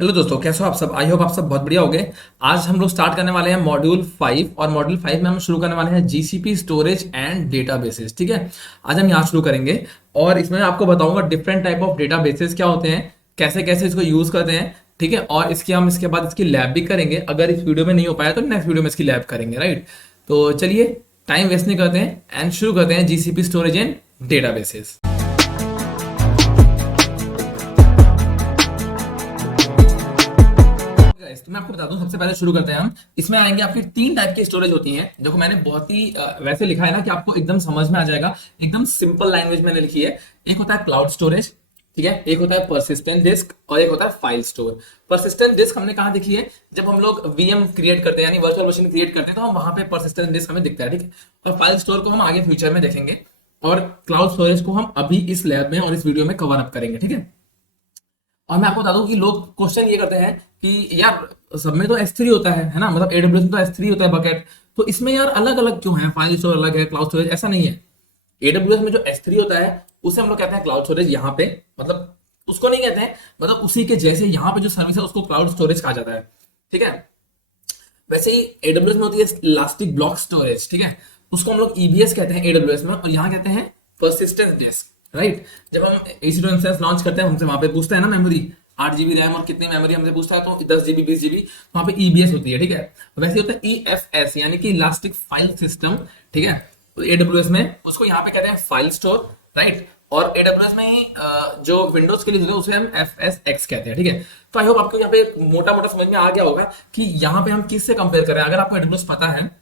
Hello दोस्तों, कैसे हो आप सब। आई होप आप सब बहुत बढ़िया हो गए। आज हम लोग स्टार्ट करने वाले हैं मॉड्यूल 5 और मॉड्यूल 5 में हम शुरू करने वाले हैं जीसीपी स्टोरेज एंड डेटाबेसेस। ठीक है, आज हम यहाँ शुरू करेंगे और इसमें आपको बताऊंगा डिफरेंट टाइप ऑफ डेटाबेसेस क्या होते हैं, कैसे कैसे इसको यूज करते हैं। ठीक है, और हम इसके बाद इसकी लैब भी करेंगे। अगर इस वीडियो में नहीं हो पाया तो नेक्स्ट वीडियो में इसकी लैब करेंगे। राइट, तो चलिए टाइम वेस्ट नहीं करते हैं एंड शुरू करते हैं GCP storage and databases. Guys, तो मैं आपको बता दूं, सबसे पहले शुरू करते हैं हम। इसमें आएंगे आपकी तीन टाइप की स्टोरेज होती हैं। देखो मैंने बहुत ही वैसे लिखा है ना कि आपको एकदम समझ में आ जाएगा, एकदम सिंपल लैंग्वेज मैंने लिखी है। एक होता है क्लाउड स्टोरेज, ठीक है, एक होता है परसिस्टेंट डिस्क और एक होता है फाइल स्टोर। परसिस्टेंट डिस्क हमने कहाँ देखी है, जब हम लोग वीएम क्रिएट करते हैं यानी वर्चुअल मशीन क्रिएट करते हैं तो हम वहां पे परसिस्टेंट डिस्क हमें दिखता है। ठीक है, और फाइल स्टोर को हम आगे फ्यूचर में देखेंगे और क्लाउड स्टोरेज को हम अभी इस लैब में और इस वीडियो में कवर अप करेंगे। ठीक है, और मैं आपको बता दूं कि लोग क्वेश्चन ये करते हैं कि यार सब में तो S3 होता है ना, मतलब AWS में तो S3 होता है बकेट, तो इसमें यार अलग अलग क्यों है, फाइल स्टोर अलग है, क्लाउड स्टोरेज ऐसा नहीं है। AWS में जो S3 होता है उसे हम लोग कहते हैं क्लाउड स्टोरेज। यहाँ पे मतलब उसको नहीं कहते हैं, मतलब उसी के जैसे यहाँ पे जो सर्विस है उसको क्लाउड स्टोरेज कहा जाता है। ठीक है, वैसे ही AWS में होती है इलास्टिक ब्लॉक स्टोरेज। ठीक है, उसको हम लोग EBS कहते हैं AWS में, और यहाँ कहते हैं परसिस्टेंस डिस्क। राइट, जब हम EC2 इंस्टेंस लॉन्च करते हैं हमसे वहां पे पूछता है ना मेमोरी 8 GB रैम और कितनी मेमोरी हमसे पूछता है, तो 10 GB 20 GB वहां पे EBS होती है। ठीक है, वैसे होता है EFS यानी कि इलास्टिक फाइल सिस्टम। ठीक है, तो AWS में उसको यहाँ पे कहते हैं फाइल स्टोर। राइट, और AWS में ही जो विंडोज के लिए होते हैं उसे हम FSX कहते हैं। ठीक है, तो आई होप आपको यहाँ पे मोटा मोटा समझ में आ गया होगा कि यहाँ पे हम किससे कंपेयर कर रहे हैं। अगर आपको AWS पता है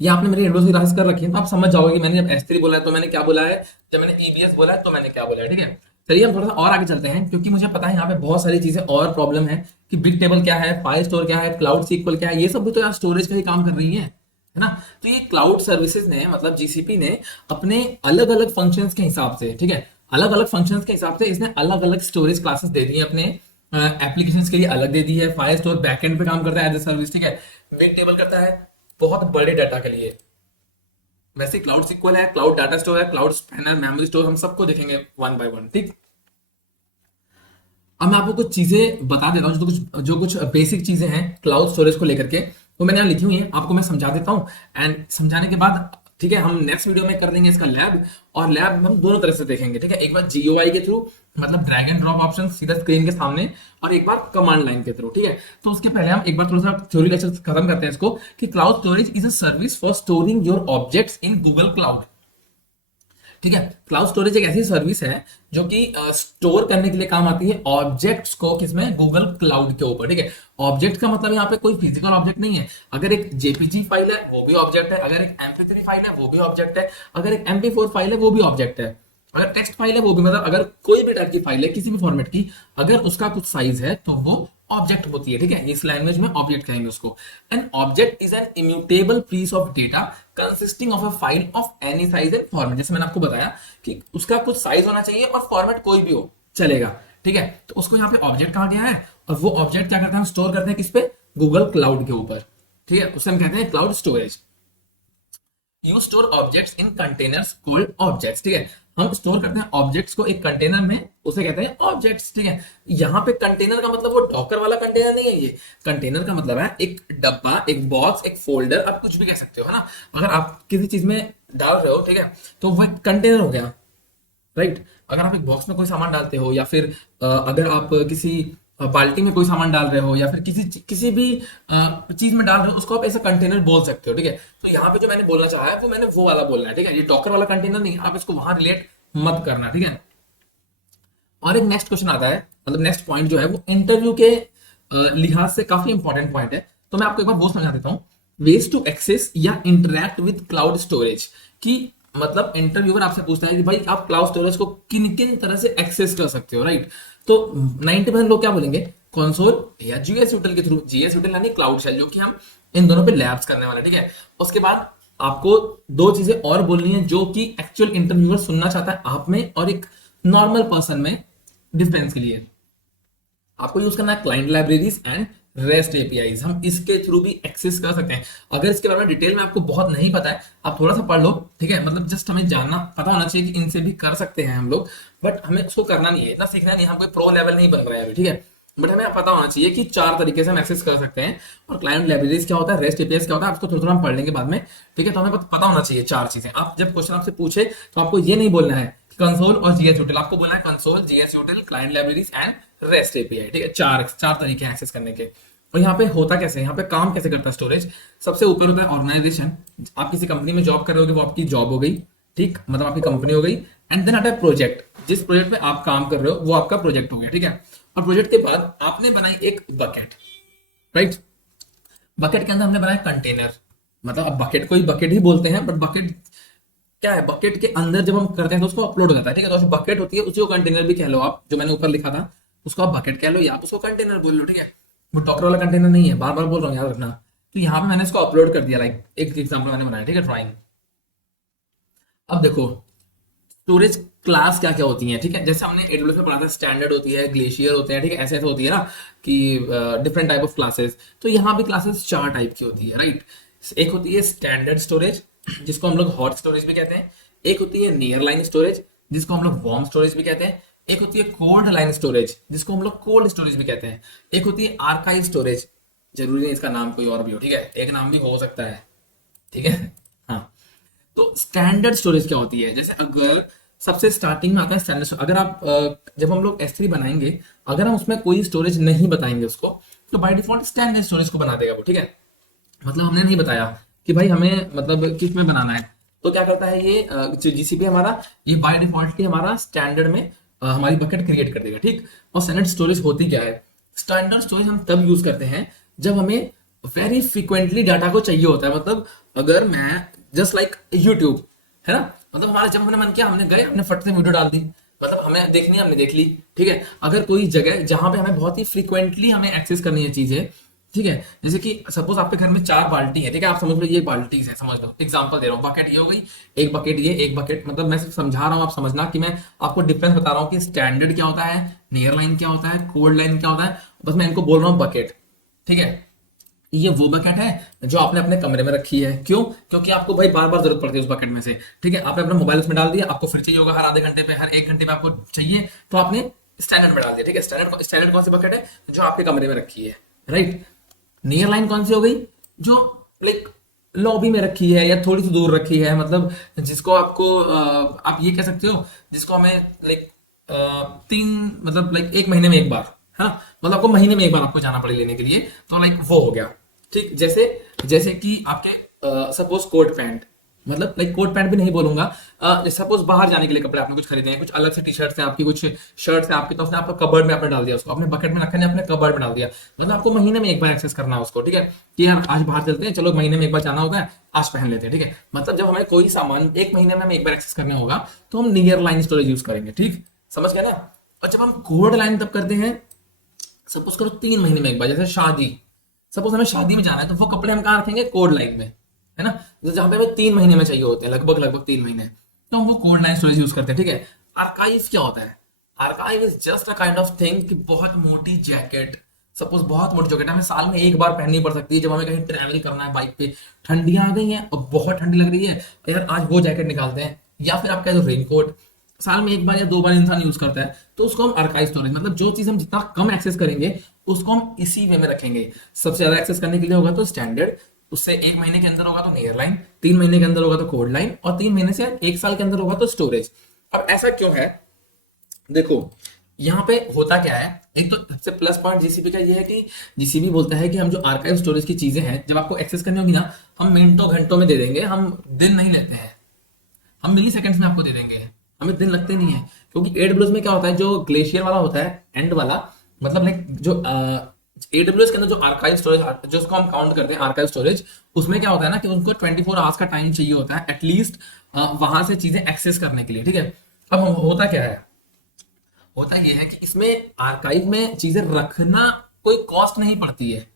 या आपने मेरी एडोस की क्लासेस कर रखी है तो आप समझ जाओगे कि मैंने जब S3 बोला है तो मैंने क्या बोला है, जब मैंने EBS बोला है तो मैंने क्या बोला है। ठीक है, चलिए हम थोड़ा सा और आगे चलते हैं, क्योंकि मुझे पता है यहाँ पे बहुत सारी चीजें और प्रॉब्लम है कि बिग टेबल क्या है, फाइल स्टोर क्या है, क्लाउड सीक्वल क्या है, ये सब भी तो यार स्टोरेज का ही काम कर रही है ना। तो ये क्लाउड सर्विसेज ने मतलब जीसीपी ने अपने अलग अलग फंक्शंस के हिसाब से, ठीक है, अलग अलग फंक्शंस के हिसाब से इसने अलग अलग स्टोरेज क्लासेस दे दी है अपने एप्लीकेशंस के लिए, अलग दे दी है। फाइल स्टोर बैकएंड पे काम करता है एज ए सर्विस। ठीक है, बिग टेबल करता है बहुत बड़े डाटा के लिए। वैसे क्लाउड सीक्वल है, क्लाउड डाटा स्टोर है, क्लाउड स्पैनर, मेमोरी स्टोर, हम सबको देखेंगे वन बाय वन। ठीक, अब मैं आपको कुछ चीजें बता देता हूँ, जो कुछ बेसिक चीजें हैं क्लाउड स्टोरेज को लेकर के, वो मैंने यहाँ लिखी हुई है, आपको मैं समझा देता हूँ। एंड समझाने के बाद ठीक है, हम नेक्स्ट वीडियो में कर देंगे इसका लैब, और लैब हम दोनों तरह से देखेंगे। ठीक है, एक बार GUI के थ्रू, मतलब ड्रैग एंड ड्रॉप ऑप्शन सीधा स्क्रीन के सामने, और एक बार कमांड लाइन के थ्रू। ठीक है, तो उसके पहले हम एक बार थोड़ा सा थ्योरी लेक्चर खत्म करते हैं इसको, कि cloud storage is a service for storing your objects in Google cloud. ठीक है, क्लाउड स्टोरेज एक ऐसी सर्विस है जो कि स्टोर करने के लिए काम आती है ऑब्जेक्ट्स को, किसमें, गूगल क्लाउड के ऊपर। ठीक है, ऑब्जेक्ट का मतलब यहाँ पे कोई फिजिकल ऑब्जेक्ट नहीं है। अगर एक JPG फाइल है वो भी ऑब्जेक्ट है, अगर एक MP3 फाइल है वो भी ऑब्जेक्ट है, अगर एक MP4 फाइल है वो भी ऑब्जेक्ट है, अगर टेक्स्ट फाइल है वो भी, मतलब अगर कोई भी टाइप की फाइल है किसी भी फॉर्मेट की, अगर उसका कुछ साइज है तो वो ऑब्जेक्ट होती है। ठीक है, इस लैंग्वेज में ऑब्जेक्ट कहेंगे उसको। An object is an immutable piece of data consisting of a file of any size and format. जैसे मैंने आपको बताया कि उसका कुछ साइज होना चाहिए और फॉर्मेट कोई भी हो चलेगा। ठीक है, तो उसको यहाँ पे ऑब्जेक्ट कहा गया है, और वो ऑब्जेक्ट क्या करते हैं, हम स्टोर करते हैं किस पे, गूगल क्लाउड के ऊपर। ठीक है, उसे हम कहते हैं cloud storage. You store objects in containers called objects. ठीक है, हम स्टोर करते हैं ऑब्जेक्ट्स को एक कंटेनर में, उसे कहते हैं ऑब्जेक्ट्स। ठीक है, यहाँ पे कंटेनर का मतलब वो डॉकर वाला कंटेनर नहीं है, ये कंटेनर का मतलब है एक डब्बा, एक बॉक्स, एक फोल्डर, आप कुछ भी कह सकते हो, है ना। अगर आप किसी चीज में डाल रहे हो, ठीक है, तो वो एक कंटेनर हो गया। राइट, अगर आप एक बॉक्स में कोई सामान डालते हो, या फिर अगर आप किसी बाल्टी में कोई सामान डाल रहे हो, या फिर किसी भी चीज में डाल रहे हो, उसको आप ऐसा कंटेनर बोल सकते हो। ठीक है, तो यहाँ पे जो मैंने बोलना चाहा है वो मैंने वो वाला बोलना है। ठीक है, ये डॉकर वाला कंटेनर नहीं, आप इसको वहां रिलेट मत करना। ठीक है, और एक नेक्स्ट क्वेश्चन आता है, मतलब नेक्स्ट पॉइंट जो है वो इंटरव्यू के लिहाज से काफी इंपॉर्टेंट पॉइंट है, तो मैं आपको एक बार वो समझा देता हूँ। वेज टू एक्सेस या इंटरेक्ट विद क्लाउड स्टोरेज की, मतलब इंटरव्यूअर आपसे पूछता है कि भाई आप क्लाउड स्टोरेज को किन किन तरह से एक्सेस कर सकते हो। राइट, तो 90% लोग क्या बोलेंगे, कंसोल या GS यूटिल के थ्रू। GS यूटिल यानी क्लाउड शेल, जो कि हम इन दोनों पे लैब्स करने वाले। ठीक है, उसके बाद आपको दो चीजें और बोलनी है जो कि एक्चुअल इंटरव्यूअर सुनना चाहता है आप में और एक नॉर्मल पर्सन में डिफरेंस के लिए। आपको यूज करना है client libraries and rest APIs, हम इसके थ्रू भी एक्सेस कर सकते हैं। अगर इसके बारे में डिटेल में आपको बहुत नहीं पता है, आप थोड़ा सा पढ़ लो। ठीक है, मतलब जस्ट हमें जानना पता होना चाहिए कि इनसे भी कर सकते हैं हम लोग, बट हमें उसको करना नहीं है, इतना सीखना नहीं, हम कोई प्रो लेवल नहीं बन रहा है अभी। ठीक है, बट हमें पता होना चाहिए कि 4 तरीके से हम एक्सेस कर सकते हैं। और क्लाइंट लाइब्रेरीज क्या होता है, रेस्ट एपीआई क्या होता है, आपको थोड़ा थोड़ा हम पढ़ लेंगे बाद में। ठीक है, तो हमें पता होना चाहिए 4 चीजें। आप जब क्वेश्चन आपसे पूछे तो आपको ये नहीं बोलना है कंसोल और जीएस यूटिल, आपको बोलना है console, GS यूटिल, client libraries and rest API. ठीक है, चार चार तरीके हैं एक्सेस करने के। और यहाँ पे होता कैसे है, यहाँ पे काम कैसे करता है स्टोरेज। सबसे ऊपर होता है ऑर्गेनाइजेशन। आप किसी कंपनी में जॉब कर रहे हो, वो आपकी जॉब हो गई, ठीक, मतलब आपकी कंपनी हो गई। एंड देन आता है प्रोजेक्ट, जिस प्रोजेक्ट में आप काम कर रहे हो वो आपका प्रोजेक्ट हो गया। ठीक है, और प्रोजेक्ट के बाद आपने बनाई एक बकेट, राइट। बकेट के अंदर हमने बनाया कंटेनर, मतलब अब बकेट को ही बकेट ही बोलते हैं, बट बकेट क्या है, बकेट के अंदर जब हम करते हैं तो उसको अपलोड हो जाता है। ठीक है, तो बकेट होती है, उसी को कंटेनर भी कह लो आप, जो मैंने ऊपर लिखा था उसको आप बकेट कह लो या आप उसको कंटेनर बोल लो। ठीक है, वो डॉक्टर वाला कंटेनर नहीं है, बार बार बोल रहा हूँ, याद रखना। तो यहाँ पे मैंने इसको अपलोड कर दिया, लाइक एक एग्जाम्पल मैंने बनाया। ठीक है, ड्राइंग। अब देखो स्टोरेज क्लास क्या क्या होती हैं। ठीक है, जैसे हमने एडब्ल्यूएस में पढ़ा था, स्टैंडर्ड होती है, ग्लेशियर होते हैं। ठीक है, ऐसे ऐसे होती है ना कि डिफरेंट टाइप ऑफ क्लासेस। तो यहाँ भी क्लासेस 4 टाइप की होती है, राइट। एक होती है स्टैंडर्ड स्टोरेज, जिसको हम लोग हॉट स्टोरेज भी कहते हैं। एक होती है नियर लाइन स्टोरेज, जिसको हम लोग वार्म स्टोरेज भी कहते हैं। एक होती है कोल्ड लाइन स्टोरेज, जिसको हम लोग कोल्ड स्टोरेज भी कहते हैं। एक होती है आर्काइव स्टोरेज, जरूरी नहीं इसका नाम कोई और भी हो, ठीक है, एक नाम भी हो सकता है। ठीक है, हाँ। तो स्टैंडर्ड स्टोरेज क्या होती है, जैसे अगर सबसे स्टार्टिंग में आता है स्टैंडर्ड। अगर आप जब हम लोग S3 बनाएंगे, अगर हम उसमें कोई स्टोरेज नहीं बताएंगे उसको, तो बाय डिफॉल्ट स्टैंडर्ड स्टोरेज को बना देगा वो। ठीक है, मतलब हमने नहीं बताया कि भाई हमें मतलब किस में बनाना है, तो क्या करता है ये जीसीपी हमारा, ये बाय डिफॉल्ट ही हमारा स्टैंडर्ड में हमारी बकेट क्रिएट कर देगा। ठीक, और स्टैंडर्ड स्टोरेज होती क्या है, स्टैंडर्ड स्टोरेज हम तब यूज करते हैं जब हमें वेरी फ्रिक्वेंटली डाटा को चाहिए होता है। मतलब अगर मैं जस्ट लाइक यूट्यूब है ना, मतलब हमारा जब हमने मन किया हमने गए, हमने फट से वीडियो डाल दी, मतलब हमें देखनी है हमने देख ली। ठीक है, अगर कोई जगह जहां पे हमें बहुत ही फ्रीक्वेंटली हमें एक्सेस करनी है चीजें, ठीक है, जैसे कि सपोज आपके घर में 4 बाल्टी है, ठीक है, आप समझ लो ये बाल्टी है, समझ लो, एग्जांपल दे रहा हूँ, बकेट ये हो गई, एक बकेट ये, एक बकेट, मतलब मैं सिर्फ समझा रहा हूँ, आप समझना कि मैं आपको डिफरेंस बता रहा हूँ कि स्टैंडर्ड क्या होता है, नियर लाइन क्या होता है, कोल्ड लाइन क्या होता है, बस मैं इनको बोल रहा हूँ बकेट। ठीक है, ये वो बकेट है जो आपने अपने कमरे में रखी है, क्यों, क्योंकि आपको भाई बार बार जरूरत पड़ती है उस बकेट में से। ठीक है, आपने अपना मोबाइल उसमें डाल दिया, आपको फिर चाहिए होगा हर आधे घंटे पे, हर 1 घंटे में आपको चाहिए, तो आपने स्टैंडर्ड में डाल दिया। ठीक है, स्टैंडर्ड स्टैंडर्ड कौन सी बकेट है, जो आपके कमरे में रखी है, राइट। नियर लाइन कौन सी हो गई, जो लाइक लॉबी में रखी है या थोड़ी सी दूर रखी है, मतलब जिसको आपको आप ये कह सकते हो, जिसको हमें लाइक 1 महीने में एक बार, है ना, मतलब आपको महीने में एक बार आपको जाना पड़े लेने के लिए, तो लाइक वो हो गया। ठीक, जैसे जैसे कि आपके सपोज कोट पैंट, मतलब लाइक कोट पैंट भी नहीं बोलूंगा, सपोज बाहर जाने के लिए कपड़े आपने कुछ खरीदे हैं, कुछ अलग से टी शर्ट है आपकी, कुछ शर्ट है आपकी, तो उसने आपको कबर्ड में आपने डाल दिया, उसको अपने बकेट में रखा नहीं, आपने कबर्ड में डाल दिया, मतलब आपको महीने में एक बार एक्सेस करना है उसको। ठीक है, कि यार आज बाहर चलते हैं, चलो महीने में एक बार जाना होता है, आज पहन लेते हैं। ठीक है, मतलब जब हमें कोई सामान 1 महीने में हमें एक बार एक्सेस करना होगा, तो हम नियर लाइन स्टोरेज यूज करेंगे। ठीक, समझ गया ना। और जब हम कोड लाइन तब करते हैं, सपोज करो 3 महीने में एक बार, जैसे शादी, सपोज हमें शादी में जाना है, तो वो कपड़े हम कहाँ रखेंगे, कोड लाइन में, है ना, तो जहां पे हमें 3 महीने में चाहिए होते हैं, लगभग लगभग 3 महीने, तो हम वो कोड लाइन स्टोरेज यूज करते हैं। ठीक है, आर्काइव क्या होता है, archive is just a kind of thing कि बहुत मोटी जैकेट, सपोज बहुत मोटी जैकेट हमें साल में एक बार पहननी पड़ सकती है, जब हमें कहीं ट्रैवल करना है बाइक पे, ठंडियां आ गई हैं और बहुत ठंडी लग रही है, तो यार आज वो जैकेट निकालते हैं, या फिर आप कह दो रेनकोट, साल में एक बार या 2 बार इंसान यूज करता है, तो उसको हम आर्काइव स्टोरेज, मतलब जो चीज हम जितना कम एक्सेस करेंगे उसको हम इसी वे में रखेंगे। सबसे ज्यादा एक्सेस करने के लिए होगा तो स्टैंडर्ड, उससे 1 महीने के अंदर होगा तो नियर लाइन, 3 महीने के अंदर होगा तो कोड लाइन, और 3 महीने से 1 साल के अंदर होगा तो स्टोरेज। अब ऐसा क्यों है, देखो यहाँ पे होता क्या है, एक तो सबसे प्लस पॉइंट जीसीपी का ये है कि जीसीपी बोलता है कि हम जो आर्काइव स्टोरेज की चीजें हैं, जब आपको एक्सेस करनी होगी ना, हम मिनटों घंटों में दे देंगे, हम दिन नहीं लेते हैं, हम मिली सेकंड्स में आपको दे देंगे, हमें दिन लगते नहीं है। क्योंकि एडब्ल्यूएस में क्या होता है, जो ग्लेशियर वाला होता है एंड वाला, मतलब लाइक जो एडब्ल्यूएस के अंदर जो आर्काइव स्टोरेज, जो उसको हम काउंट करते हैं आर्काइव स्टोरेज, उसमें क्या होता है ना कि उनको 24 आवर्स का टाइम चाहिए होता है एटलीस्ट वहां से चीजें एक्सेस करने के लिए। ठीक है, अब होता क्या है, होता यह है कि इसमें आर्काइव में चीजें रखना कोई कॉस्ट नहीं पड़ती है,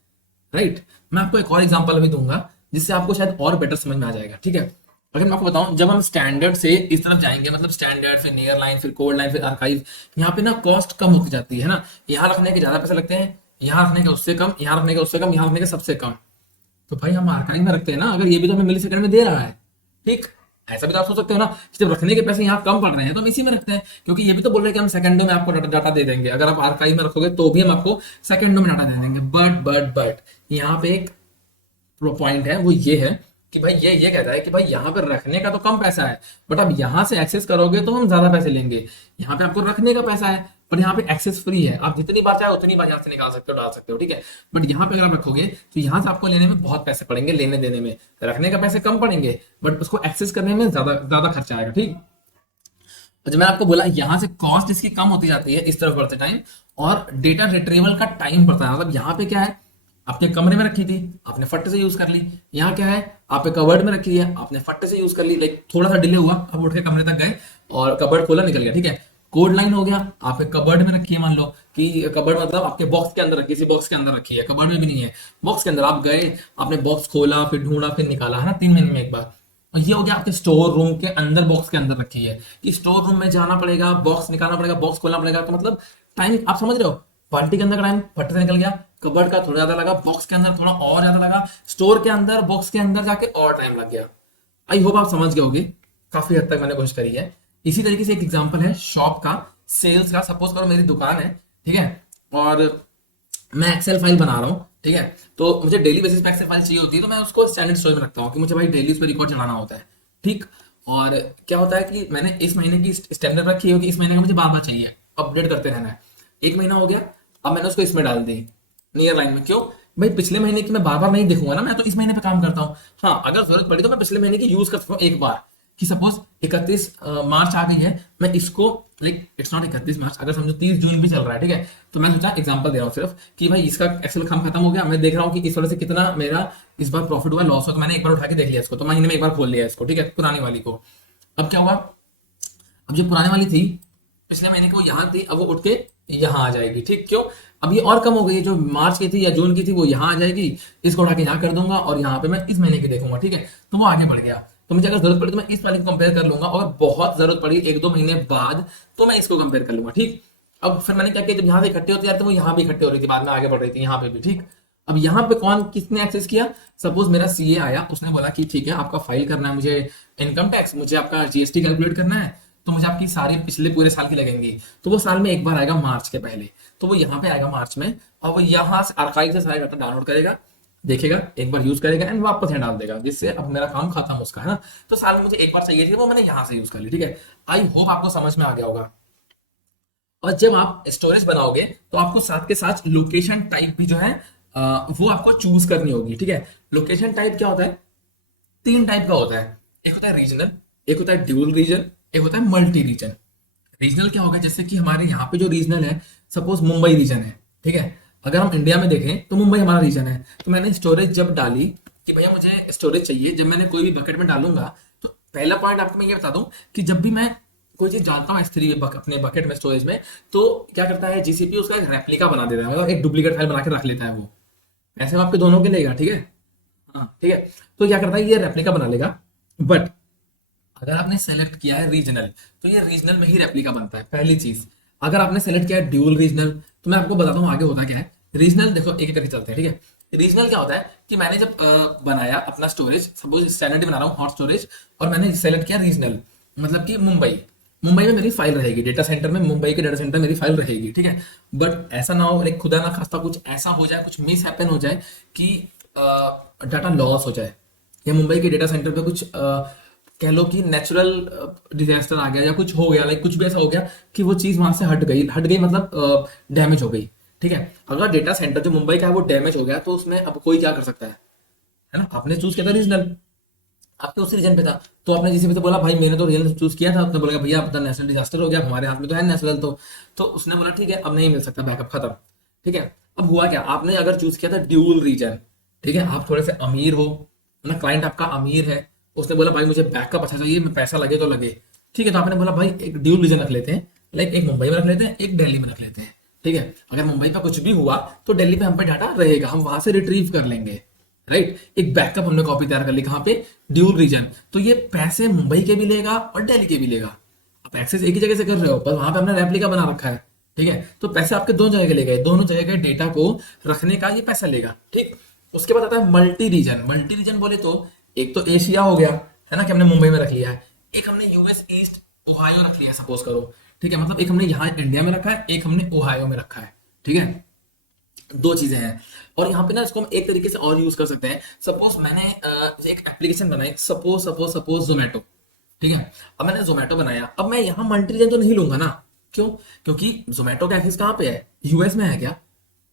राइट। मैं आपको एक और एग्जांपल भी दूंगा जिससे आपको शायद और बेटर समझ में आ जाएगा। ठीक है, अगर मैं आपको बताऊं, जब हम स्टैंडर्ड से इस तरफ जाएंगे, मतलब स्टैंडर्ड फिर नियर लाइन फिर कोल्ड लाइन फिर आर्काइव, यहाँ पे ना कॉस्ट कम होती जाती है ना, यहाँ रखने के ज्यादा पैसे लगते हैं, यहाँ रखने के उससे कम, यहाँ रखने के उससे कम, यहाँ रखने के सबसे कम, तो भाई हम आर्काइव में रखते हैं ना, अगर ये भी तो हमें मिली सेकंड में दे रहा है। ठीक, ऐसा भी तो आप सोच सकते हो ना कि जब रखने के पैसे यहाँ कम पड़ रहे हैं तो हम इसी में रखते हैं, क्योंकि ये भी तो बोल रहे हैं कि हम सेकंडों में आपको डाटा दे देंगे, अगर आप आर्काइव में रखोगे तो भी हम आपको सेकंडों में डाटा दे देंगे। बट यहाँ पे एक पॉइंट है, वो ये है कि भाई ये कहता है कि भाई यहाँ पे रखने का तो कम पैसा है, बट अब यहाँ से एक्सेस करोगे तो हम ज्यादा पैसे लेंगे। यहाँ पे आपको रखने का पैसा है पर यहाँ पे एक्सेस फ्री है, आप जितनी बार चाहे उतनी बार यहाँ से निकाल सकते हो, डाल सकते हो, ठीक है। बट यहाँ पे अगर आप रखोगे तो यहाँ से आपको लेने में बहुत पैसे पड़ेंगे, लेने देने में रखने का पैसे कम पड़ेंगे, बट उसको एक्सेस करने में ज्यादा ज्यादा खर्चा आएगा, ठीक। जब मैंने आपको बोला यहाँ से कॉस्ट इसकी कम होती जाती है इस तरफ बढ़ते टाइम, और डेटा रिट्रीवल का टाइम बढ़ता है। मतलब यहाँ पे क्या है, आपने कमरे में रखी थी, आपने फट से यूज कर ली। यहाँ क्या है, आपने कवर्ड में रखी है, आपने फट से यूज कर ली, लाइक थोड़ा सा डिले हुआ, अब उठ के कमरे तक गए और कबर्ड खोला, निकल गया, ठीक है। कोड लाइन हो गया, आपके कबर्ड में रखी है, मान लो कि कबर्ड मतलब आपके बॉक्स के अंदर रखी, किसी बॉक्स के अंदर रखी है, कबर्ड में भी नहीं है, बॉक्स के अंदर आप गए, आपने बॉक्स खोला, फिर ढूंढा, फिर निकाला, है ना, 3 महीने में एक बार। और ये हो गया आपके स्टोर रूम के अंदर, बॉक्स के अंदर रखी है, कि स्टोर रूम में जाना पड़ेगा, बॉक्स निकालना पड़ेगा, बॉक्स खोलना पड़ेगा, तो मतलब टाइम आप समझ रहे हो, बाल्टी के अंदर का टाइम फट से निकल गया, कबर्ड का थोड़ा ज्यादा लगा, बॉक्स के अंदर थोड़ा और ज्यादा लगा, स्टोर के अंदर बॉक्स के अंदर जाके और टाइम लग गया। आई होप आप समझ गए होगे, काफी हद तक मैंने कोशिश करी है। इसी तरीके से एक एग्जांपल है शॉप का, सेल्स का। सपोज करो मेरी दुकान है, ठीक है, और मैं एक्सेल फाइल बना रहा हूँ, ठीक है, तो मुझे डेली बेसिस पे एक्सेल फाइल चाहिए होती है, तो मैं उसको स्टैंडर्ड स्टोरेज में रखता हूँ कि मुझे भाई डेली उस पर रिकॉर्ड चलाना होता है, ठीक। और क्या होता है कि मैंने इस महीने की स्टैंडर्ड रखी है कि इस महीने का मुझे बार बार चाहिए, अपडेट करते रहना है। 1 महीना हो गया, अब मैंने उसको इसमें डाल दी, नियर लाइन में। क्यों भाई, पिछले महीने की मैं बार बार नहीं देखूंगा ना, मैं तो इस महीने पे काम करता हूँ। हाँ, अगर जरूरत पड़ी तो मैं पिछले महीने की यूज कर सकता हूँ एक बार, कि सपोज 31 मार्च आ गई है, मैं इसको, लाइक इट्स नॉट 31 मार्च, अगर समझो 30 जून भी चल रहा है, ठीक है, तो मैं सोचा एग्जांपल दे रहा हूँ सिर्फ कि भाई इसका एक्सेल काम खत्म हो गया, मैं देख रहा हूँ कि इस वजह से कितना मेरा इस बार प्रॉफिट हुआ, लॉस हुआ, तो मैंने एक बार उठा के देख लिया इसको, तो महीने में एक बार खोल लिया इसको, ठीक है, पुरानी वाली को। अब क्या हुआ, अब जो पुराने वाली थी पिछले महीने की, वो यहाँ थी, अब वो उठ के यहाँ आ जाएगी, ठीक। क्यों, अब ये और कम हो गई, जो मार्च की थी या जून की थी वो यहाँ आ जाएगी, इसको उठा के यहाँ कर दूंगा और यहाँ पे मैं इस महीने की देखूंगा, ठीक है, तो वो आगे बढ़ गया। तो मुझे अगर जरूरत पड़ी तो मैं इस वाले को कंपेयर कर लूंगा, और बहुत जरूरत पड़ी 1-2 महीने बाद तो मैं इसको कंपेयर कर लूंगा, ठीक। अब फिर मैंने क्या किया, जब यहाँ से इकट्ठे होते यार तो वो यहाँ भी इकट्ठे हो रही थी, बाद में आगे बढ़ रही थी यहाँ पे भी, ठीक। अब यहाँ पे कौन किसने एक्सेस किया, सपोज मेरा सीए आया, उसने बोला कि ठीक है आपका फाइल करना है, मुझे इनकम टैक्स, मुझे आपका जीएसटी कैलकुलेट करना है, तो मुझे आपकी सारी पिछले पूरे साल की लगेंगी, तो वो साल में एक बार आएगा मार्च के पहले, तो वो यहाँ पे आएगा मार्च में, और वो यहाँ से आर्काइव से सारा डाटा डाउनलोड करेगा, देखेगा, एक बार यूज करेगा एंड वापस यहाँ डाल देगा, जिससे अब मेरा काम खत्म उसका, है ना। तो साल में मुझे एक बार चाहिए थी, वो मैंने यहाँ से यूज कर ली, ठीक है। आई होप आपको समझ में आ गया होगा। और जब आप स्टोरेज बनाओगे तो आपको साथ के साथ लोकेशन टाइप भी जो है वो आपको चूज करनी होगी, ठीक है। लोकेशन टाइप क्या होता है, 3 टाइप का होता है, एक होता है रीजनल, एक होता है ड्यूल रीजन, एक होता है मल्टी रीजन। रीजनल क्या होगा, जैसे कि हमारे यहाँ पे जो रीजनल है, सपोज मुंबई रीजन है, ठीक है, अगर हम इंडिया में देखें तो मुंबई हमारा रीजन है, तो मैंने स्टोरेज जब डाली कि भैया मुझे स्टोरेज चाहिए, जब मैंने कोई भी बकेट में डालूंगा, तो पहला पॉइंट आपको मैं ये बता दूं कि जब भी मैं कोई चीज जानता हूँ S3 अपने बकेट में, स्टोरेज में, तो क्या करता है जीसीपी, उसका एक रेप्लिका बना देता है, मतलब एक डुप्लीकेट फाइल बना के रख लेता है वो, ऐसे वो आपके दोनों के लेगा, ठीक है। हाँ ठीक है, तो क्या करता है ये रेप्लिका बना लेगा, बट अगर आपने सेलेक्ट किया है रीजनल, तो ये रीजनल में ही रेप्लिका बनता है, पहली चीज। अगर आपने सेलेक्ट किया है ड्यूल रीजनल, तो मैं आपको बताता हूँ आगे होता क्या है। रीजनल देखो, एक एक करके चलते हैं, ठीक है। रीजनल क्या होता है कि मैंने जब बनाया अपना स्टोरेज, सपोज स्टैंडर्ड बना रहा हूँ हॉट स्टोरेज, और मैंने सेलेक्ट किया रीजनल, मतलब कि मुंबई, मुंबई में मेरी फाइल रहेगी, डेटा सेंटर में, मुंबई के डेटा सेंटर में मेरी फाइल रहेगी, ठीक है। बट ऐसा ना हो, लाइक खुदा ना खास्ता कुछ ऐसा हो जाए, कुछ मिस हैपन हो जाए कि डाटा लॉस हो जाए, या मुंबई के डेटा सेंटर पे कुछ कह लो कि नेचुरल डिजास्टर आ गया या कुछ हो गया, लाइक कुछ भी ऐसा हो गया कि वो चीज वहां से हट गई मतलब डैमेज हो गई, ठीक है। अगर डेटा सेंटर जो मुंबई का है वो डैमेज हो गया, तो उसमें अब कोई क्या कर सकता है ना। आपने चूज किया था रीजनल, आपके उसी रीजन पे था, तो आपने जिसे भी तो बोला भाई मैंने तो रीजनल चूज किया था, उसने बोला भैया पता नेशनल डिजास्टर हो गया, अब हमारे हाथ में तो है नेशनल, तो उसने बोला ठीक है अब नहीं मिल सकता, बैकअप खत्म, ठीक है। अब हुआ क्या, आपने अगर चूज किया था ड्यूल रीजन, ठीक है, आप थोड़े से अमीर हो ना, क्लाइंट आपका अमीर है, उसने बोला भाई मुझे बैकअप अच्छा चाहिए, मैं पैसा लगे तो लगे, ठीक है, तो आपने बोला भाई एक ड्यूल रीजन रख लेते हैं, लाइक एक मुंबई में रख लेते हैं, एक दिल्ली में रख लेते हैं, ठीक है। अगर मुंबई पे कुछ भी हुआ तो दिल्ली पे हम पे डाटा रहेगा, हम वहां से रिट्रीव कर लेंगे, राइट। एक बैकअप हमने कॉपी तैयार कर ली, कहाँ पे, ड्यूल रीजन, तो ये पैसे मुंबई के भी लेगा और दिल्ली के भी लेगा। आप एक्सेस एक ही जगह से कर रहे हो, पर वहां पे हमने रेप्लिका बना रखा है, ठीक है, तो पैसे आपके दोनों जगह के ले गए, दोनों जगह के डेटा को रखने का ये पैसा लेगा, ठीक। उसके बाद आता है मल्टी रीजन। मल्टी रीजन बोले तो एक तो एशिया हो गया, है ना, कि हमने मुंबई में रख लिया है, एक हमने यूएस ईस्ट ओहायो रख लिया है सपोज करो, ठीक है, मतलब एक हमने यहाँ इंडिया में रखा है, एक हमने ओहायो में रखा है, ठीक है, दो चीजें हैं। और यहाँ पे ना इसको हम एक तरीके से और यूज कर सकते हैं। सपोज मैंने एक एप्लीकेशन बनाई, सपोज जोमेटो, ठीक है, अब मैंने जोमेटो बनाया, अब मैं यहाँ मल्टी रीजन तो नहीं लूंगा ना, क्यों? क्योंकि जोमेटो का एक्सेस कहाँ पे है, यूएस में है क्या?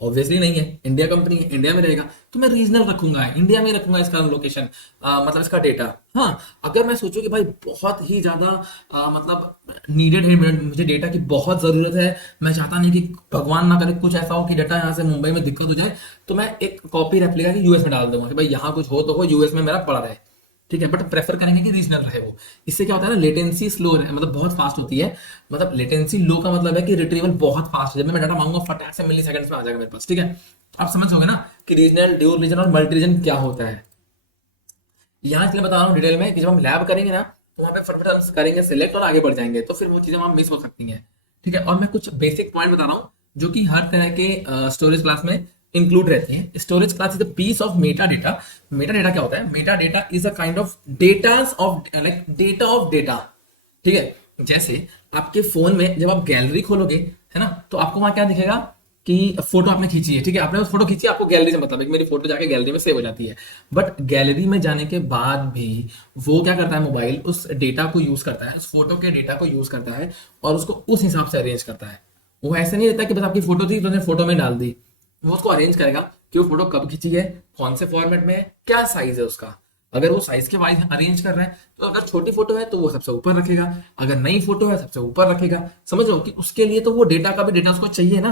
ऑब्वियसली नहीं है, इंडिया कंपनी है, इंडिया में रहेगा, तो मैं रीजनल रखूंगा, इंडिया में रखूंगा इसका लोकेशन, मतलब इसका डेटा। हाँ, अगर मैं सोचूं कि भाई बहुत ही ज्यादा मतलब नीडेड है, मुझे डेटा की बहुत जरूरत है, मैं चाहता नहीं कि भगवान ना करे कुछ ऐसा हो कि डेटा यहाँ से मुंबई में दिक्कत हो जाए, तो मैं एक कॉपी रेप्लिका की यूएस में डाल दूंगा कि भाई यहाँ कुछ हो तो हो, यूएस में मेरा पड़ा रहे, ठीक है, बट प्रेफर करेंगे कि रीजनल रहे वो। इससे क्या होता है ना, लेटेंसी स्लो है, मतलब बहुत फास्ट होती है, मतलब लेटेंसी लो का मतलब है कि रिट्रीवल बहुत फास्ट है, जब मैं डाटा मांगूंगा फटाक से मिली सेकंड्स में आ जाएगा मेरे पास, ठीक है। आप समझ गए ना कि रीजनल, ड्यूल रीजन और मल्टी रीजन क्या होता है। यहाँ इसलिए बता रहा हूँ डिटेल में कि जब हम लैब करेंगे ना, तो वहाँ पे फटाफट हम करेंगे सिलेक्ट और आगे बढ़ जाएंगे, तो फिर वो चीजें वहाँ मिस हो सकती हैं, ठीक है। और मैं कुछ बेसिक पॉइंट बता रहा हूँ जो कि हर तरह के स्टोरेज क्लास में इंक्लूड रहते हैं। Storage class is the piece of metadata. Metadata क्या होता है? Metadata is a kind of data of like data of data, ठीक है। जैसे आपके फोन में जब आप गैलरी खोलोगे, है ना, तो आपको वहां क्या दिखेगा कि फोटो आपने खींची है, ठीक है, आपने उस फोटो खींची, आपको गैलरी से मतलब है कि मेरी फोटो जाके गैलरी में सेव हो जाती है। बट गैलरी में जाने के बाद भी वो क्या करता है, मोबाइल उस डेटा को यूज करता है, उस फोटो के डेटा को यूज करता है और उसको उस हिसाब से अरेंज करता है। वो ऐसे नहीं रहता कि बस आपकी फोटो थी तो उसने फोटो में डाल दी, वो उसको अरेंज करेगा कि वो फोटो कब खींची है, कौन से फॉर्मेट में है, क्या साइज है उसका। अगर वो साइज के वाइज अरेंज कर रहा है तो अगर छोटी फोटो है तो वो सबसे ऊपर रखेगा, अगर नई फोटो है सबसे ऊपर रखेगा। समझ लो कि उसके लिए तो वो डेटा का भी डेटा उसको चाहिए ना,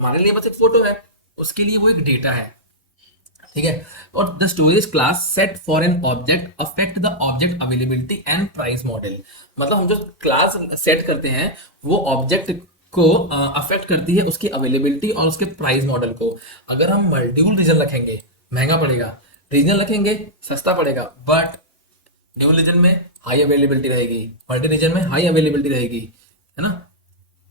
हमारे लिए बस एक फोटो है, उसके लिए वो एक डेटा है, ठीक है। और the storage class set for an object affect the object availability and price model. मतलब हम जो क्लास सेट करते हैं वो ऑब्जेक्ट को अफेक्ट करती है, उसकी अवेलेबिलिटी और उसके प्राइस मॉडल को। अगर हम मल्टीपल रीजन रखेंगे महंगा पड़ेगा, रीजनल रखेंगे सस्ता पड़ेगा, बट ड्यूल रीजन में हाई अवेलेबिलिटी रहेगी, मल्टी रीजन में हाई अवेलेबिलिटी रहेगी, है ना।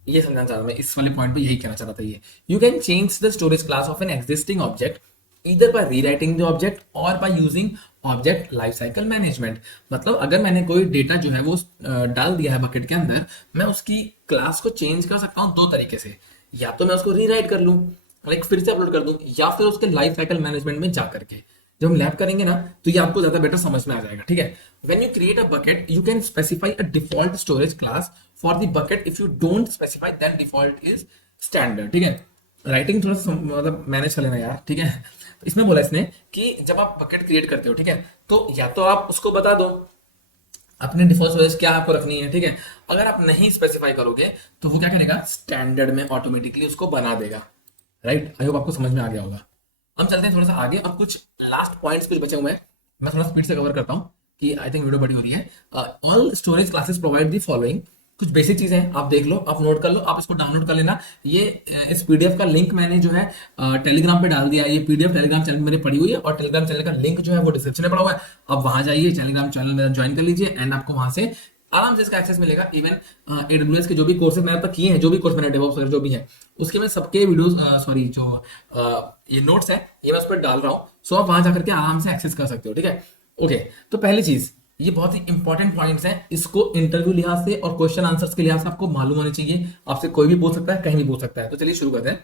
ये समझना चाह रहा हूं मैं, इस वाले पॉइंट पे यही कहना चाह रहा था। ये you can change the storage class of an existing object either by rewriting the object or by using object life cycle management. मतलब अगर मैंने कोई डेटा जो है वो डाल दिया है बकेट के अंदर, मैं उसकी क्लास को चेंज कर सकता हूँ दो तरीके से, या तो मैं उसको रीराइट कर लूँ, लाइक फिर से अपलोड कर दूं, या फिर उसके लाइफ साइकिल मैनेजमेंट में जा करके। जब हम लैब करेंगे ना तो ये आपको ज्यादा बेटर समझ में आ जाएगा, ठीक है। When you create a bucket you can specify a default storage class for the bucket, if you don't specify then default is standard, ठीक है। राइटिंग थोड़ा सा मतलब मैनेज कर लेना यार, ठीक है। इसमें बोला इसने कि जब आप बकेट क्रिएट करते हो, ठीक है, तो या तो आप उसको बता दो अपने डिफॉल्ट स्टोरेज क्या आपको रखनी है, ठीक है। अगर आप नहीं स्पेसिफाई करोगे तो वो क्या करेगा, स्टैंडर्ड में ऑटोमेटिकली उसको बना देगा, राइट। आई होप आपको समझ में आ गया होगा। हम चलते हैं थोड़ा सा आगे और कुछ लास्ट पॉइंट्स कुछ बचे हुए हैं, मैं थोड़ा स्पीड से कवर करता हूँ कि आई थिंक वीडियो बड़ी हो रही है। All storage classes provide the following. कुछ बेसिक चीजें हैं, आप देख लो, आप नोट कर लो, आप इसको डाउनलोड कर लेना। ये इस पीडीएफ का लिंक मैंने जो है टेलीग्राम पे डाल दिया है। ये पीडीएफ टेलीग्राम चैनल मेरे पड़ी हुई है और टेलीग्राम चैनल का लिंक जो है वो डिस्क्रिप्शन में पड़ा हुआ है। आप वहां जाइए, टेलीग्राम चैनल मेरा ज्वाइन कर लीजिए एंड आपको वहां से आराम से इसका एक्सेस मिलेगा। इवन AWS के जो भी कोर्सेज मैंने अब तक किए हैं, जो भी कोर्स मैंने डेवॉप्स वगैरह जो भी है, उसके मैं सबके वीडियोस सॉरी जो ये नोट्स है ये मैं उस पर डाल रहा हूँ, सो आप वहां जाकर के आराम से एक्सेस कर सकते हो, ठीक है। ओके, तो पहली चीज, ये बहुत ही इंपॉर्टेंट पॉइंट्स हैं, इसको इंटरव्यू लिहाज से और क्वेश्चन आंसर्स के लिहाज से आपको मालूम होने चाहिए। आपसे कोई भी पूछ सकता है, कहीं भी पूछ सकता है। तो चलिए शुरू करते हैं।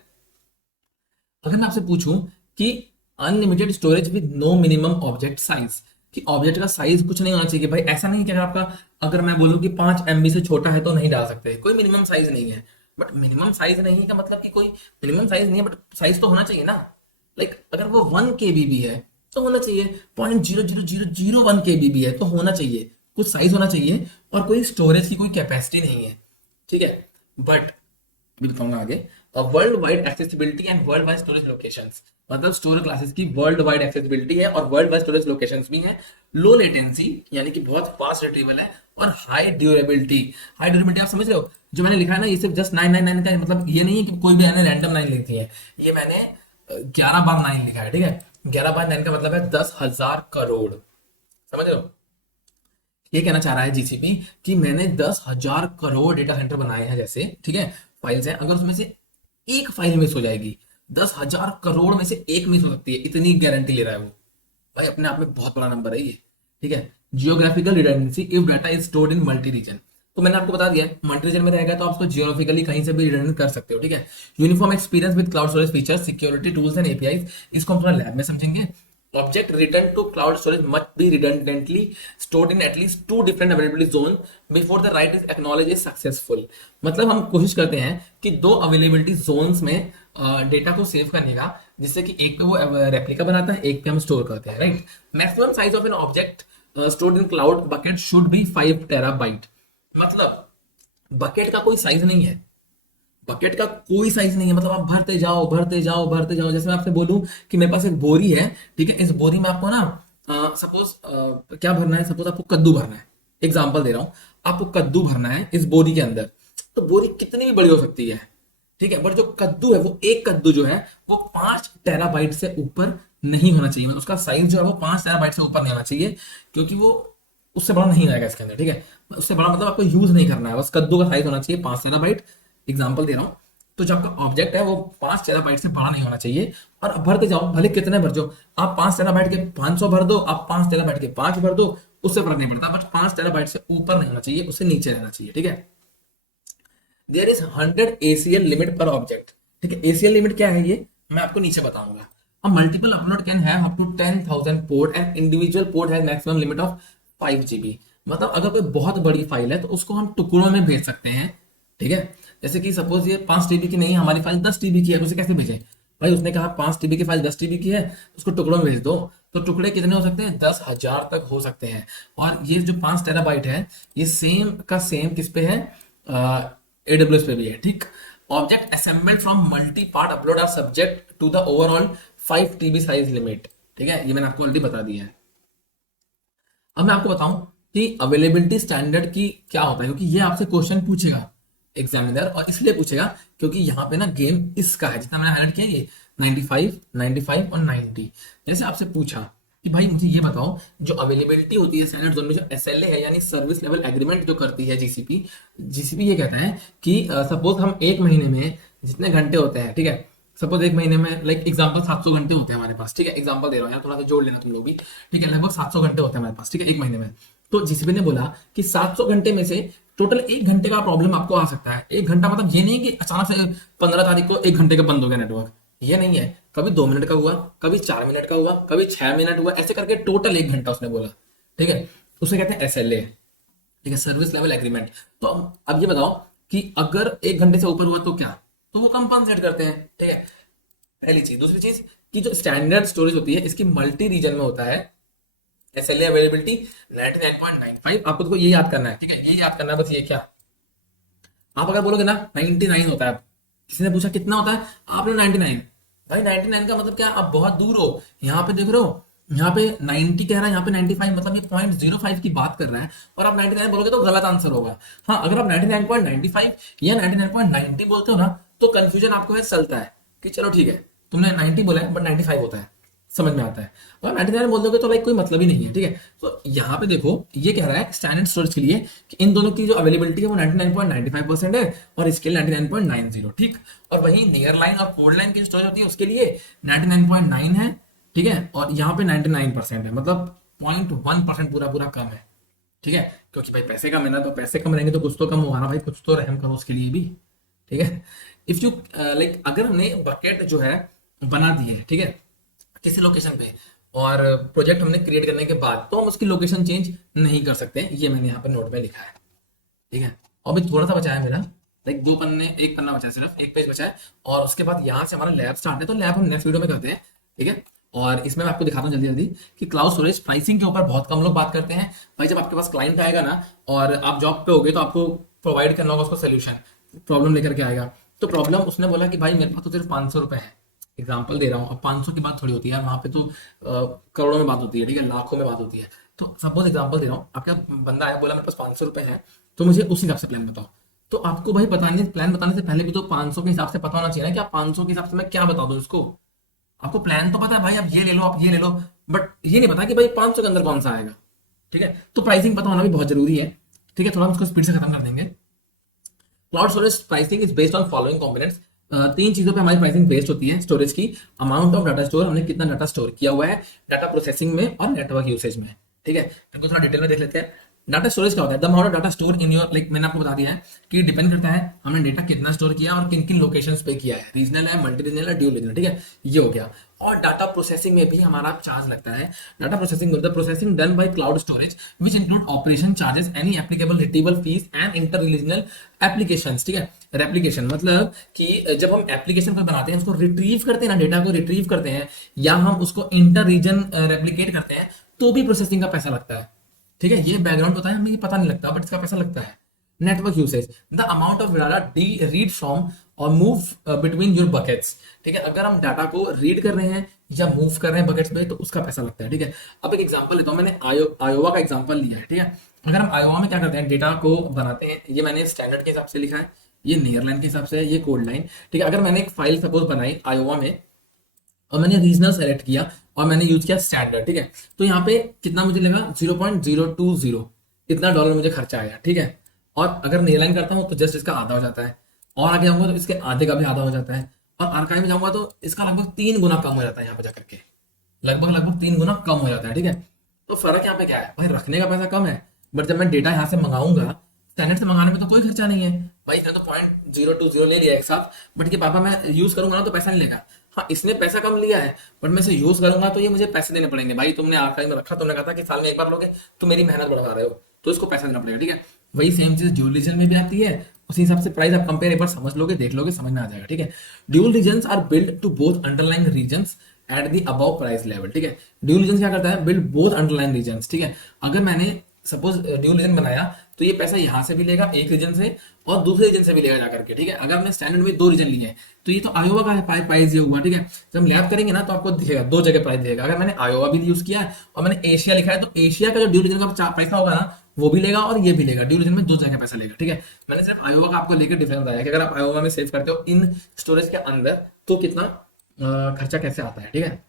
अगर मैं आपसे पूछूं कि unlimited storage with no minimum object size, कि ऑब्जेक्ट का साइज कुछ नहीं होना चाहिए भाई, ऐसा नहीं कि अगर आपका, अगर मैं बोलूं कि 5 MB से छोटा है तो नहीं डाल सकते, कोई मिनिमम साइज नहीं है। बट मिनिमम साइज नहीं का मतलब कि कोई मिनिमम साइज नहीं है, बट साइज तो होना चाहिए ना। लाइक अगर वो 1 KB भी है तो होना चाहिए, 0.00001 KB भी है तो होना चाहिए, कुछ साइज होना चाहिए और कोई स्टोरेज की कोई कैपेसिटी नहीं है, ठीक है। बट भी बताऊंगा आगे। World wide accessibility and world wide storage locations, मतलब स्टोरेज क्लासेस की वर्ल्ड वाइड एक्सेसिबिलिटी है और वर्ल्ड वाइड स्टोरेज लोकेशंस भी हैं। लो लेटेंसी यानी कि बहुत फास्ट रिट्रीवल है, और हाई ड्यूरेबिलिटी। हाई ड्यूरेबिलिटी आप समझ रहे हो, जो मैंने लिखा है ना ये सिर्फ जस्ट 999 का मतलब ये नहीं है कि कोई भी मैंने रैंडम 9 लिखी है, ये मैंने 11 बार 9 लिखा है, ठीक है। 11 बार 9 का मतलब है 10,000 करोड़, समझ रहे हो। ये कहना चाह रहा है जीसीपी कि मैंने 10,000 करोड़ डेटा सेंटर बनाए हैं, जैसे ठीक है फाइल्स हैं, अगर उसमें से एक फाइल मिस हो जाएगी, 10,000 करोड़ में से एक मिस हो सकती है, इतनी गारंटी ले रहा है वो। भाई अपने आप में बहुत बड़ा नंबर है ये, ठीक है। Geographical redundancy if data is stored in multi reason, तो मैंने आपको बता दिया है मल्टी रीजन में रहेगा तो आप उसको जियोग्राफिकली कहीं से भी रिडंडेंट कर सकते हो, ठीक है। Uniform experience with cloud storage features, security tools and APIs, इसको हम थोड़ा लैब में समझेंगे। Object written to cloud storage must be redundantly stored in at least 2 different availability zone before the write is acknowledged is successful. मतलब हम कोशिश करते हैं कि 2 अवेलेबिलिटी जोन्स में डेटा को सेव करने का, जिससे कि एक पे वो रेप्लिका बनाता है, एक पे हम स्टोर करते हैं, right. Maximum size of an object stored in cloud bucket should be 5 terabyte. मतलब बकेट का कोई साइज नहीं है, बकेट का कोई साइज नहीं है, मतलब आप भरते जाओ भरते जाओ भरते जाओ। जैसे मैं आपसे बोलूं कि मेरे पास एक बोरी है, ठीक है, इस बोरी में आपको ना सपोज क्या भरना है, सपोज आपको कद्दू भरना है, एग्जांपल दे रहा हूं, आपको कद्दू भरना है इस बोरी के अंदर। तो बोरी कितनी भी बड़ी हो सकती है, ठीक है, बट जो कद्दू है वो एक कद्दू जो है वो 5 टेराबाइट से ऊपर नहीं होना चाहिए। मतलब उसका साइज जो है वो 5 टेराबाइट से ऊपर नहीं होना चाहिए, क्योंकि वो उससे बड़ा नहीं आएगा इसके अंदर, ठीक है। उससे बड़ा मतलब आपको यूज नहीं करना है, बस कद्दू का साइज होना चाहिए 5 टेराबाइट, एग्जाम्पल दे रहा हूँ। तो जो आपका ऑब्जेक्ट है वो 5 टेराबाइट से बड़ा नहीं होना चाहिए। और अब भरते जाओ, भले कितने भर जाओ, आप 5 टेराबाइट के 500 भर दो, आप 5 टेराबाइट के 5 भर दो, उससे फर्क नहीं पड़ता, बट 5 टेराबाइट से ऊपर नहीं होना चाहिए, उससे नीचे रहना चाहिए, ठीक है। देयर इज 100 ACL लिमिट पर ऑब्जेक्ट, ठीक है। ACL लिमिट क्या है ये मैं आपको नीचे बताऊंगा। A multiple upload can have up to 10,000 port and individual port has maximum limit of 5 GB। मतलब अगर कोई बहुत बड़ी फाइल है तो उसको हम टुकड़ों में भेज सकते हैं, ठीक है। जैसे कि सपोज ये 5 TB की नहीं, हमारी फाइल 10 TB की है, उसे कैसे भेजें भाई, उसने कहा 5 TB की फाइल 10 TB की है, उसको टुकड़ों में भेज दो। तो टुकड़े कितने हो सकते हैं, 10,000 तक हो सकते हैं। और ये जो 5 टेराबाइट है ये सेम का सेम किस पे है, AWS पे भी है, ठीक। Object assembled from multi part upload are subject to the overall 5 TB size limit, ठीक है। ये मैंने आपको ऑलरेडी बता दिया है। अब मैं आपको बताऊं कि अवेलेबिलिटी स्टैंडर्ड की क्या होता है, क्योंकि ये आपसे क्वेश्चन पूछेगा एग्जामिनर, और इसलिए पूछेगा क्योंकि यहाँ पे ना गेम इसका है, जितना मैंने हाईलाइट किया ये 95, 95 और 90। जैसे आपसे पूछा कि भाई मुझे ये बताओ, जो अवेलेबिलिटी होती है स्टैंडर्ड जोन में, जो SLA है यानी सर्विस लेवल एग्रीमेंट जो करती है जीसीपी, जीसीपी ये कहता है कि सपोज हम एक महीने में जितने घंटे होते हैं, ठीक है, सपोज एक महीने में लाइक एग्जांपल 700 घंटे होते हैं हमारे पास, ठीक है, एग्जांपल दे रहा हूँ यार, थोड़ा सा जोड़ लेना तुम लोग भी, ठीक है, लगभग 700 घंटे होते हैं हमारे पास, ठीक है, एक महीने में। तो जीसीपी ने बोला कि 700 घंटे में से टोटल 1 घंटे का प्रॉब्लम आपको आ सकता है। 1 घंटा मतलब ये नहीं कि अचानक से 15 तारीख को 1 घंटे का बंद हो गया नेटवर्क, ये नहीं है। कभी 2 मिनट का हुआ, कभी 4 मिनट का हुआ, कभी 6 मिनट हुआ, ऐसे करके टोटल 1 घंटा उसने बोला, ठीक है। उसे कहते हैं SLA, ठीक है, सर्विस लेवल एग्रीमेंट। तो अब ये बताओ कि अगर 1 घंटे से ऊपर हुआ तो क्या, तो वो कंपनसेट करते हैं, ठीक है, पहली चीज। दूसरी चीज कि जो स्टैंडर्ड स्टोरेज होती है इसकी मल्टी रीजन में होता है। SLA अवेलेबिलिटी 99.95, आपको तो ये याद करना है, ठीक है, ये याद करना है बस। ये क्या आप अगर बोलोगे ना 99 होता है, किसी ने पूछा कितना होता है, आपने 99, भाई 99 का मतलब क्या, आप बहुत दूर हो। यहाँ पे देख रहे हो, यहाँ पे 90 कह रहा है, यहाँ पे 95, मतलब ये 0.05 की बात कर रहा है, और आप 99 बोलोगे तो गलत आंसर होगा। हाँ, अगर आप 99.95 या 99.90 बोलते हो ना तो कंफ्यूजन आपको है चलता है कि चलो ठीक है तुमने 90 बोला है बट 95 होता है, समझ में आता है। अगर 99 बोल दोगे तो लाइक कोई मतलब ही नहीं है, ठीक है। तो यहाँ पे देखो ये कह रहा है स्टैंडर्ड स्टोरेज के लिए कि इन दोनों की जो अवेलेबिलिटी है वो 99.95% है और इसके लिए 99.90, ठीक। और वही नियर लाइन और कोल्ड लाइन की जो स्टोरेज होती है उसके लिए 99.9 है, ठीक है, और यहाँ पे 99% है, मतलब 0.1% पूरा पूरा कम है, ठीक है। क्योंकि भाई पैसे कम है ना, तो पैसे कम रहेंगे तो कुछ तो कम होगा ना भाई, कुछ तो रहम करो उसके लिए भी, ठीक है। इफ यू लाइक अगर हमने बकेट जो है बना दी है, ठीक है, किसी लोकेशन पे, और प्रोजेक्ट हमने क्रिएट करने के बाद तो हम उसकी लोकेशन चेंज नहीं कर सकते, ये मैंने यहाँ पे नोट में लिखा है, ठीक है। और भी थोड़ा सा बचा है मेरा, लाइक 2 पन्ने, 1 पन्ना बचा है, सिर्फ 1 पेज बचा है, और उसके बाद यहाँ से हमारा लैब स्टार्ट है। तो लैब हम नेक्स्ट वीडियो में करते हैं, ठीक है। और इसमें मैं आपको दिखाता हूँ जल्दी जल्दी कि क्लाउड स्टोरेज प्राइसिंग के ऊपर बहुत कम लोग बात करते हैं। भाई जब आपके पास क्लाइंट आएगा ना और आप जॉब पे होगे तो आपको प्रोवाइड करना होगा उसको सोल्यूशन, प्रॉब्लम लेकर के आएगा। तो प्रॉब्लम उसने बोला कि भाई मेरे पास तो सिर्फ 500 रुपए है, एग्जाम्पल दे रहा हूँ। अब 500 की बात थोड़ी होती है, वहां पे तो करोड़ों में बात होती है, ठीक है, लाखों में बात होती है। तो सपोज एग्जाम्पल दे रहा हूँ, आपका बंदा आया बोला मेरे पास 500 रुपए है, तो मुझे उस हिसाब से प्लान बताओ। तो आपको भाई प्लान बताने से पहले भी तो 500 के हिसाब से पता होना चाहिए ना कि आप 500 के हिसाब से मैं क्या बता दूं उसको। आपको प्लान तो पता है भाई, आप ये ले लो, आप ये ले लो, बट ये नहीं पता कि भाई 500 के अंदर कौन सा आएगा, ठीक है। तो प्राइसिंग पता होना भी बहुत जरूरी है, ठीक है। थोड़ा हम इसको स्पीड से खत्म कर देंगे। Cloud storage pricing is based on following components. 3 चीजों पे हमारी प्राइसिंग बेस्ड होती है स्टोरेज की। अमाउंट ऑफ डाटा स्टोर, हमने कितना डाटा स्टोर किया हुआ है, डाटा प्रोसेसिंग में और नेटवर्क यूसेज में, ठीक है, इनको थोड़ा डिटेल में देख लेते हैं। डाटा स्टोरेज क्या होता है? The amount of data store in your, like मैंने आपको बता दिया है कि डिपेंड करता है हमने डेटा कितना स्टोर किया और किन किन लोकेशंस पे किया है, रीजनल है, मल्टी रीजनल है, ड्यूल रीजनल, ठीक है, ये हो गया। और डाटा प्रोसेसिंग में भी हमारा चार्ज लगता है। Data processing the processing done by cloud storage which include operation charges, any applicable retrieval fees and inter regional applications, ठीक है। रेप्लीकेशन मतलब कि जब हम एप्लीकेशन को बनाते हैं, उसको रिट्रीव करते हैं ना, डेटा को रिट्रीव करते हैं, या हम उसको इंटर रीजन रेप्लीकेट करते हैं, तो भी प्रोसेसिंग का पैसा लगता है, ठीक है। ये बैकग्राउंड होता है, हमें ये पता नहीं लगता, बट इसका पैसा लगता है। Network usage the amount of data D read from और मूव बिटवीन योर बकेट्स, ठीक है। अगर हम डाटा को रीड कर रहे हैं या मूव कर रहे हैं बकेट्स में, तो उसका पैसा लगता है, ठीक है। अब एक एग्जांपल लेता हूं, मैंने आयोवा का एग्जांपल लिया है, ठीक है। अगर हम आयोवा में क्या करते हैं, डेटा को बनाते हैं, ये मैंने स्टैंडर्ड के हिसाब से लिखा है, ये नीयरलैंड के हिसाब से है, ये कोड लाइन, ठीक है। अगर मैंने एक फाइल सपोज बनाई आयोवा में और मैंने रीजनल सेलेक्ट किया और मैंने यूज किया स्टैंडर्ड, ठीक है, तो यहाँ पे कितना मुझे लगा, 0.020, इतना डॉलर मुझे खर्चा आया, ठीक है। और अगर नेलाइन करता हूँ तो जस्ट इसका आधा हो जाता है, और आगे जाऊंगा तो इसके आधे का भी आधा हो जाता है, और आर्काइव में जाऊंगा तो इसका लगभग 3 गुना कम हो जाता है यहाँ पे जाकर के, लगभग लगभग 3 गुना कम हो जाता है, ठीक है। तो फर्क यहाँ पे क्या है भाई, रखने का पैसा कम है, बट जब मैं डेटा यहाँ से मंगाऊंगा, स्टैंडर्ड से मंगाने में तो कोई खर्चा नहीं है भाई, इसने तो 0.020 ले लिया एक साथ, बट ये पापा मैं यूज करूंगा ना तो पैसा नहीं लेगा। हाँ, इसने पैसा कम लिया है, बट मैं इसे यूज करूंगा तो ये मुझे पैसे देने पड़ेंगे। भाई तुमने आर्काइव में रखा, तुमने कहा था कि साल में एक बार लोगे, तो मेरी मेहनत बढ़वा रहे हो, तो इसको पैसा देना पड़ेगा, ठीक है। वही सेम चीज ड्यूल रीजन में भी आती है, उसी हिसाब से प्राइस आप कंपेयर एक बार समझ लोगे, देख लोगे, समझ में आ जाएगा, ठीक है। Dual regions are build to both underline regions at the above price level, ठीक है। ड्यूल रीजन क्या करता है, बिल्ड बोथ अंडरलाइन रीजन्स, ठीक है। अगर मैंने सपोज ड्यूल रीजन बनाया तो ये पैसा यहाँ से भी लेगा एक रीजन से, और दूसरे रीजन से भी लेगा जाकर के, ठीक है। अगर हमने स्टैंडर्ड में 2 रीजन लिए हैं, तो ये तो आयोवा का है, प्राइस ये हुआ, ठीक है। जब हम लैब करेंगे ना तो आपको दिखेगा 2 जगह प्राइस दिखेगा। अगर मैंने आयोवा भी यूज किया है और मैंने एशिया लिखा है, तो एशिया का जो ड्यू रीजन का पैसा होगा ना, वो भी लेगा और ये भी लेगा, ड्यू रीजन में 2 जगह पैसा लेगा, ठीक है। मैंने सिर्फ आयोवा का आपको लेकर डिफरेंस बताया कि अगर आप आयोवा में सेव करते हो इन स्टोरेज के अंदर, तो कितना खर्चा कैसे आता है, ठीक है।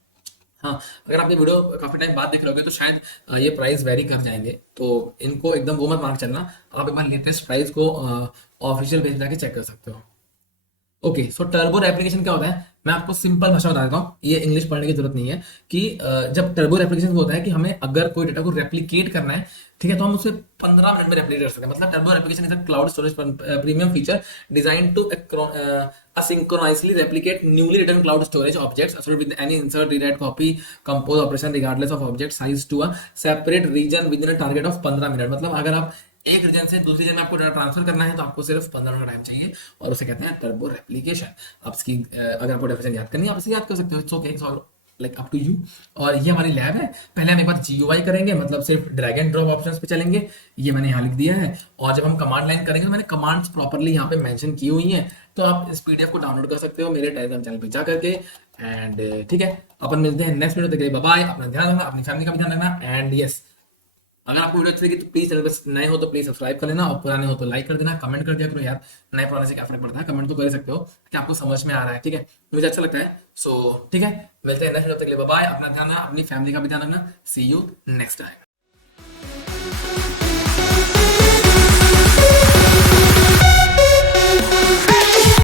हाँ, अगर आप ये वीडियो काफी टाइम बाद देख रहे होगे तो शायद ये प्राइस वेरी कर जाएंगे, तो इनको एकदम वो मत मान चलना। आप एक बार लेटेस्ट प्राइस को ऑफिशियल पेज जाके चेक कर सकते हो। ओके, सो टर्बो रेप्लिकेशन क्या होता है, मैं आपको सिंपल भाषा बता देता हूँ, ये इंग्लिश पढ़ने की जरूरत नहीं है। कि जब टर्बो रेप्लिकेशन होता है कि हमें अगर कोई डेटा को रेप्लिकेट करना है, ठीक है, तो हम उसे 15 मिनट में रेप्लिकेट कर सकते हैं। मतलब turbo replication is a cloud storage premium feature design to asynchronously replicate newly written cloud storage objects associated with any insert, rewrite, copy, compose operation regardless of object size to a separate region within a target of 15 minute. मतलब अगर आप एक reason से दूसरी reason में आपको data transfer करना है तो आपको सिर्फ 15 मिनट टाइम चाहिए, और उसे कहते हैं टर्बो रेप्लिकेशन। आप इसकी अगर आपको डेफिनेशन याद करनी है आप इसे याद कर सकते हो, it's okay, it's like up to you. और ये हमारी लैब है, पहले हम एक बार जीयूआई करेंगे, मतलब सिर्फ ड्रैग एंड ड्रॉप ऑप्शंस पे चलेंगे, ये मैंने यहाँ लिख दिया है। और जब हम कमांड लाइन करेंगे तो मैंने कमांड्स प्रॉपर्ली यहाँ पे मेंशन की हुई हैं, तो आप इस पीडीएफ को डाउनलोड कर सकते हो मेरे टेलीग्राम चैनल पे जा करके। एंड ठीक है, अपन मिलते हैं नेक्स्ट वीडियो, तक के लिए बाय बाय। अपना ध्यान रखना, अपनी फैमिली का भी ध्यान रखना। एंड यस, अगर आपको वीडियो अच्छी लगी तो प्लीज चैनल पर नए हो तो प्लीज सब्सक्राइब कर लेना, और पुराने हो तो लाइक कर देना, कमेंट कर दिया करो यार, नए पुराने से क्या फर्क पड़ता है, कमेंट तो कर ही सकते हो कि आपको समझ में आ रहा है, ठीक है, मुझे अच्छा लगता है। सो ठीक है, मिलते हैं नेक्स्ट वीडियो, तक के लिए बाय बाय। अपना ध्यान रखना, अपनी फैमिली का भी ध्यान रखना। सी यू नेक्स्ट टाइम।